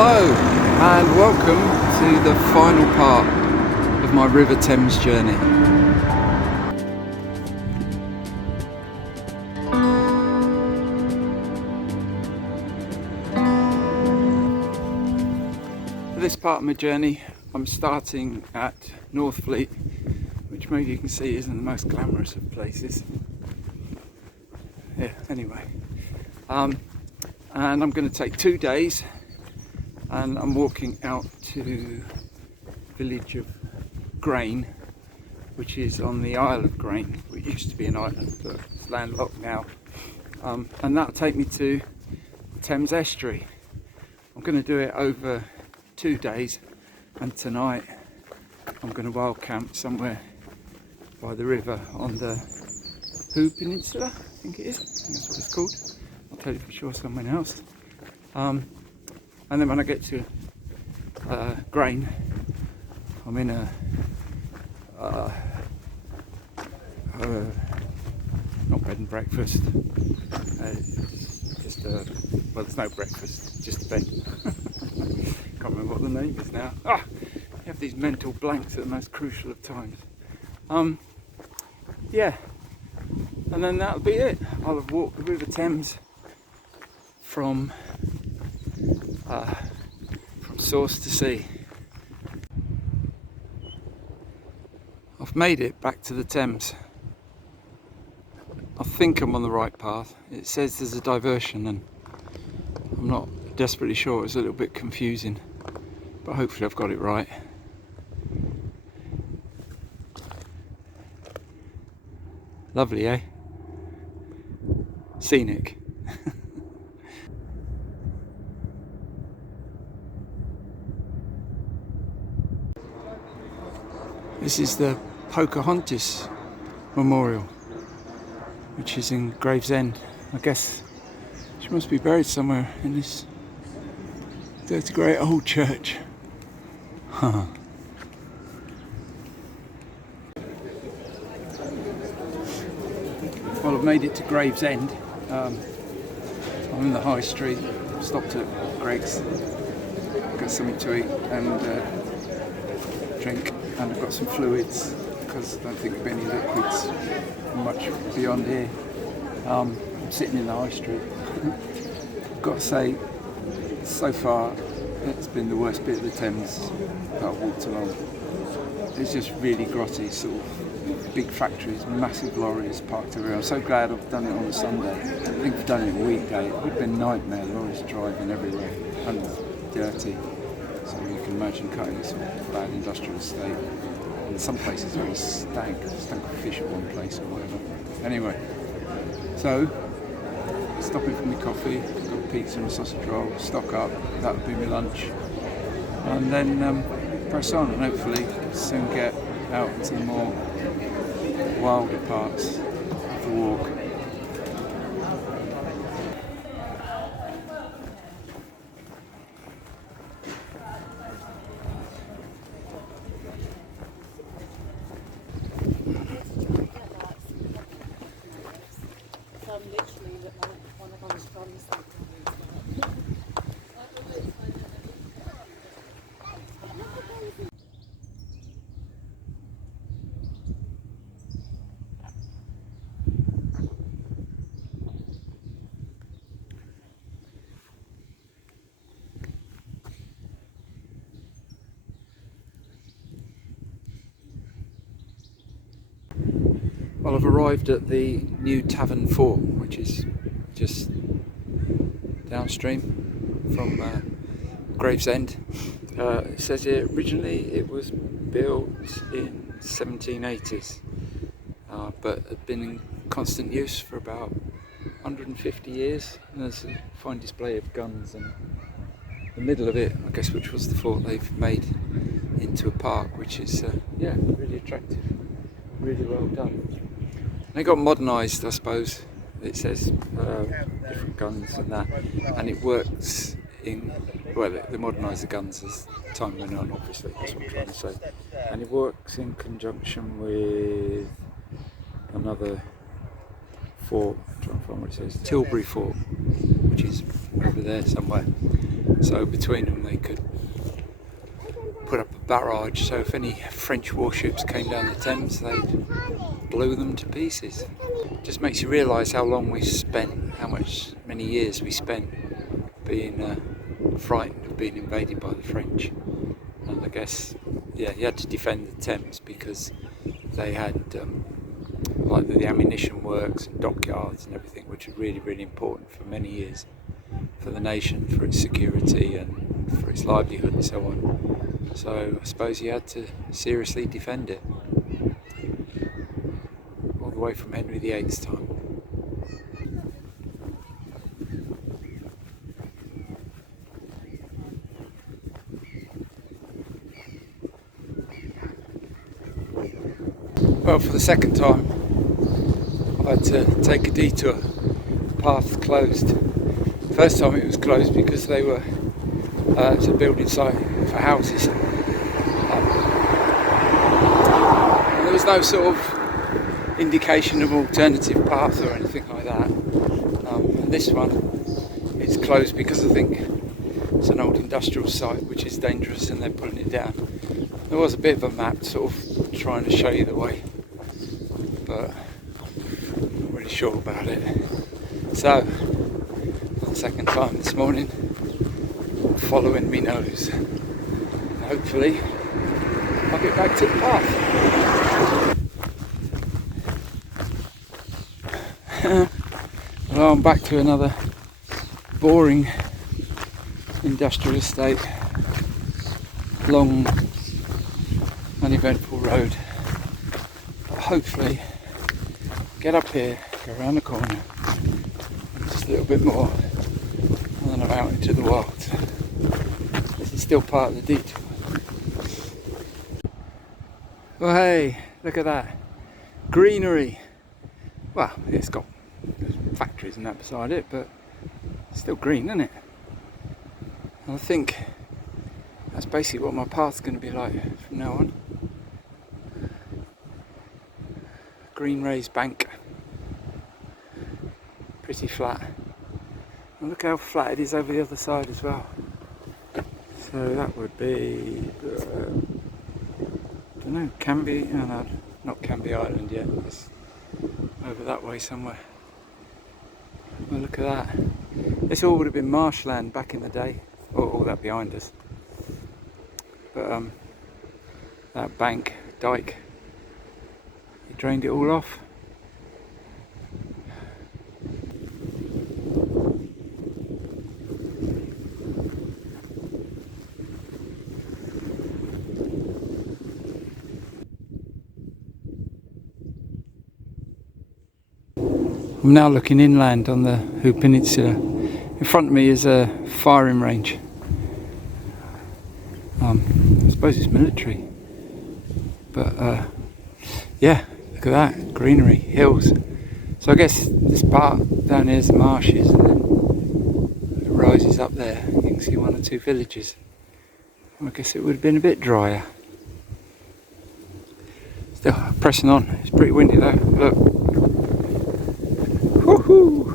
Hello and welcome to the final part of my River Thames journey. For this part of my journey I'm starting at Northfleet, which maybe you can see isn't the most glamorous of places. Yeah, anyway. And I'm going to take 2 days and I'm walking out to the village of Grain, which is on the Isle of Grain. It used to be an island, but it's landlocked now. And that'll take me to the Thames estuary. I'm going to do it over 2 days, and tonight I'm going to wild camp somewhere by the river on the Hoo Peninsula, I think it is. I think that's what it's called. I'll tell you for sure somewhere else. And then when I get to Grain, I'm in a not bed and breakfast, well, there's no breakfast, just a bed. Can't remember what the name is now. You have these mental blanks at the most crucial of times. Yeah, and then that'll be it. I'll have walked the River Thames from source to sea. I've made it back to the Thames. I think I'm on the right path. It says there's a diversion and I'm not desperately sure. It's a little bit confusing, but hopefully I've got it right. Lovely, eh? Scenic. This is the Pocahontas Memorial, which is in Gravesend. I guess she must be buried somewhere in this dirty great old church. Well, I've made it to Gravesend. I'm in the high street, stopped at Greg's, got something to eat and drink, and I've got some fluids because I don't think there'll be any liquids much beyond here. I'm sitting in the high street. I've got to say, so far it's been the worst bit of the Thames that I've walked along. It's just really grotty, sort of big factories, massive lorries parked everywhere. I'm so glad I've done it on a Sunday. I think if I'd done it a weekday, it would have been a nightmare. Lorries driving everywhere and dirty. So you can imagine cutting this bad industrial estate. In some places very stank of fish at one place or whatever. Anyway, so stopping for my coffee, got pizza and a sausage roll, stock up, that'll be my lunch. And then press on and hopefully soon get out to the more wilder parts of the walk. Well, I've arrived at the new Tavern fort, which is just downstream from Gravesend. It says here originally it was built in 1780s, but had been in constant use for about 150 years. And there's a fine display of guns, and the middle of it, I guess, which was the fort, they've made into a park, which is yeah, really attractive, really well done. They got modernised, I suppose. It says different guns and that, and it works in, well, they modernised the guns as time went on, obviously, that's what I'm trying to say. And it works in conjunction with another fort, I'm trying to find what it says, Tilbury Fort, which is over there somewhere. So between them they could put up a barrage, so if any French warships came down the Thames, they'd blow them to pieces. Just makes you realise how long we spent, many years we spent being frightened of being invaded by the French. And I guess, yeah, you had to defend the Thames because they had like the ammunition works and dockyards and everything, which was really, really important for many years for the nation, for its security and for its livelihood and so on. So I suppose you had to seriously defend it, all the way from Henry VIII's time. Well, for the second time I had to take a detour. The path closed. First time it was closed because they were it's a building site for houses. There was no sort of indication of alternative path or anything like that. And this one is closed because I think it's an old industrial site which is dangerous and they're pulling it down. There was a bit of a map sort of trying to show you the way, but I'm not really sure about it. So, for the second time this morning, I'm following me nose. And hopefully, I'll get back to the path. Well, I'm back to another boring industrial estate. Long, uneventful road. But hopefully, get up here, go around the corner, just a little bit more, and then I'm out into the wilds. This is still part of the detour. Oh hey, look at that. Greenery. Well, it's got factories and that beside it, but it's still green, isn't it? And I think that's basically what my path's going to be like from now on. Green raised bank. Pretty flat. And look how flat it is over the other side as well. So that would be, I don't know, Canby, no, not Canby Island yet. It's over that way somewhere. Well, look at that. This all would have been marshland back in the day. All that behind us. But that bank, dike, he drained it all off. I'm now looking inland on the Hoo Peninsula. In front of me is a firing range. I suppose it's military, but yeah, look at that, greenery, hills. So I guess this part down here is the marshes, and then it rises up there. You can see one or two villages. I guess it would have been a bit drier. Still pressing on. It's pretty windy though. Look. Woohoo!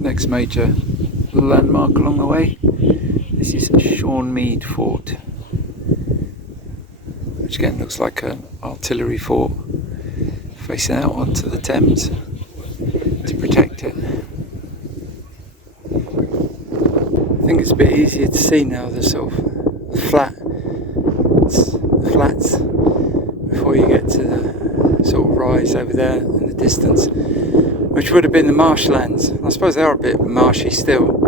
Next major landmark along the way, this is Seanmead Fort, which again looks like an artillery fort facing out onto the Thames to protect it. I think it's a bit easier to see now, the sort of flats before you get to the sort of rise over there in the distance, which would have been the marshlands. I suppose they are a bit marshy still,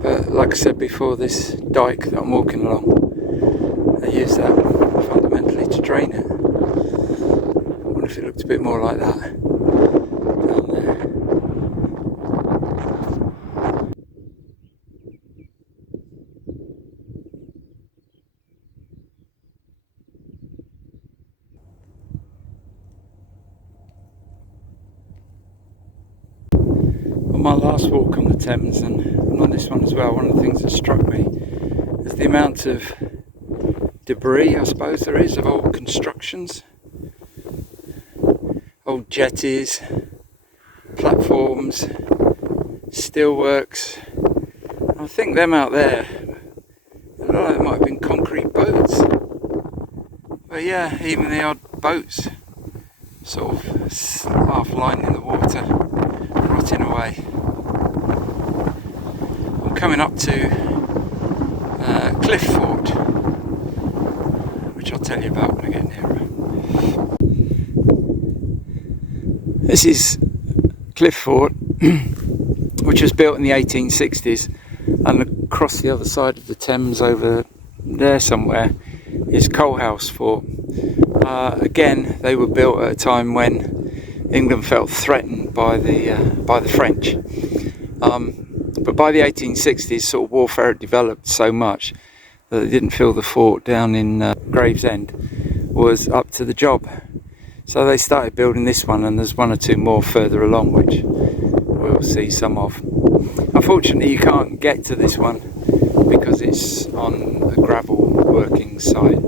but like I said before, this dike that I'm walking along, they use that fundamentally to drain it. I wonder if it looked a bit more like that down there. On my last walk on the Thames and on this one as well, one of the things that struck me is the amount of debris, I suppose there is, of old constructions, old jetties, platforms, steelworks. I think them out there, a lot of them might have been concrete boats. But yeah, even the odd boats sort of half lying in the water, rotting away. I'm coming up to Clifford, which I'll tell you about when I get nearer. This is Clifford, which was built in the 1860s, and across the other side of the Thames over there somewhere is Coalhouse Fort. Again, they were built at a time when England felt threatened by the French. But by the 1860s, sort of warfare had developed so much that they didn't feel the fort down in Gravesend was up to the job. So they started building this one, and there's one or two more further along, which we'll see some of. Unfortunately, you can't get to this one because it's on a gravel working site.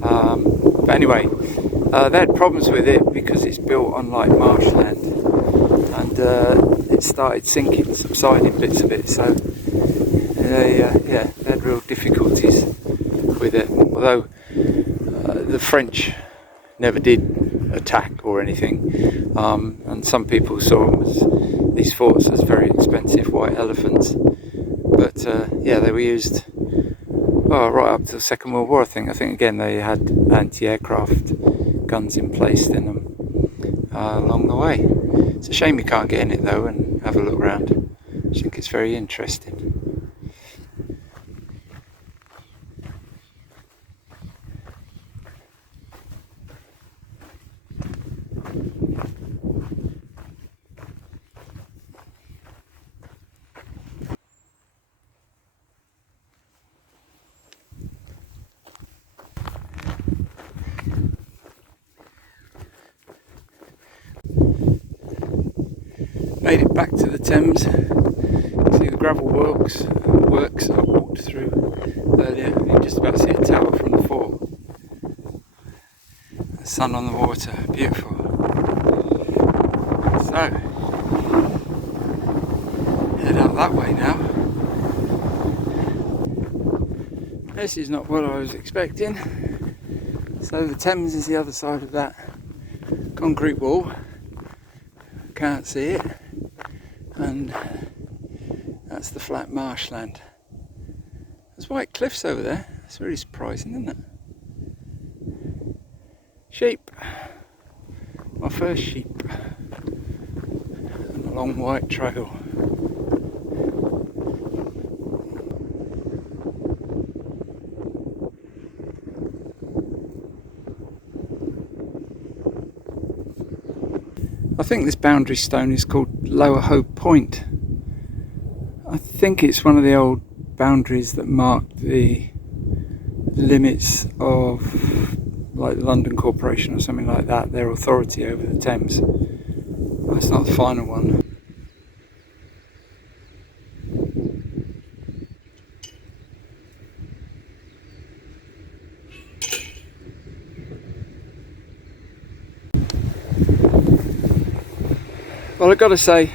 But anyway, they had problems with it because it's built on like marshland, and it started sinking, subsiding bits of it. So they had real difficulties with it. Although the French never did attack or anything, and some people saw them as these forts as very expensive white elephants. But they were used right up to the Second World War. I think again they had anti-aircraft guns emplaced in them along the way. It's a shame you can't get in it though and have a look around. I think it's very interesting. Made it back to the Thames. See the gravel works I walked through earlier. You can just about see a tower from the fort. The sun on the water, beautiful. So, head out that way now. This is not what I was expecting. So the Thames is the other side of that concrete wall. Can't see it. And that's the flat marshland. There's white cliffs over there. That's really surprising, isn't it? Sheep. My first sheep. And a long white trail. I think this boundary stone is called Lower Hope Point. I think it's one of the old boundaries that marked the limits of like the London Corporation or something like that, their authority over the Thames. That's not the final one. Well, I've got to say,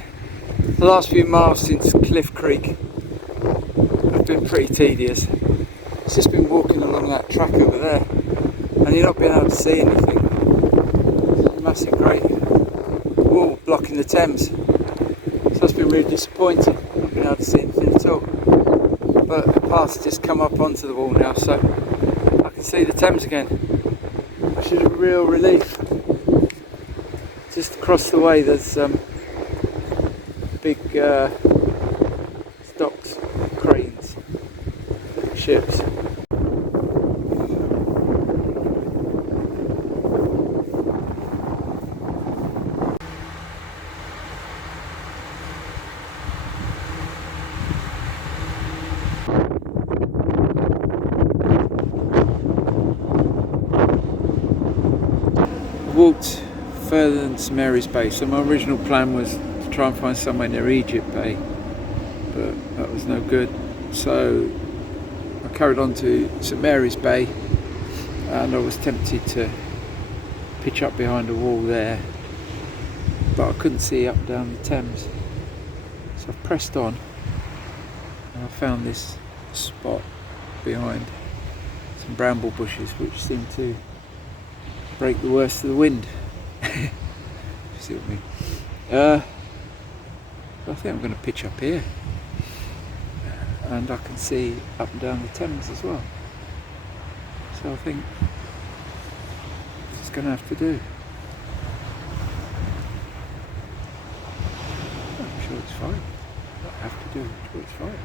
the last few miles since Cliff Creek have been pretty tedious. It's just been walking along that track over there, and you're not being able to see anything. There's a massive great wall blocking the Thames, so it's been really disappointing, not being able to see anything at all. But a path's just come up onto the wall now, so I can see the Thames again, which is a real relief. Just across the way there's big stocks, cranes, ships. Walked further than St Mary's Bay, so my original plan was to try and find somewhere near Egypt Bay, but that was no good. So I carried on to St Mary's Bay, and I was tempted to pitch up behind a wall there, but I couldn't see up and down the Thames. So I pressed on, and I found this spot behind some bramble bushes which seemed to break the worst of the wind. You see what I mean? I think I'm going to pitch up here, and I can see up and down the Thames as well. So I think it's going to have to do. I'm sure it's fine. I have to do. I'm sure it's fine.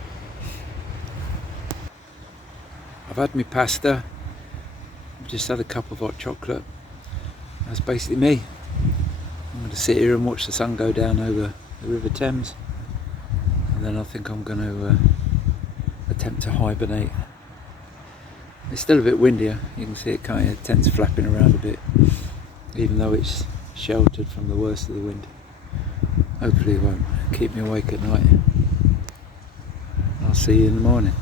I've had my pasta. I've just had a cup of hot chocolate. That's basically me. I'm going to sit here and watch the sun go down over the River Thames, and then I think I'm going to attempt to hibernate. It's still a bit windier, you can see it kind of tents flapping around a bit, even though it's sheltered from the worst of the wind. Hopefully it won't keep me awake at night. I'll see you in the morning.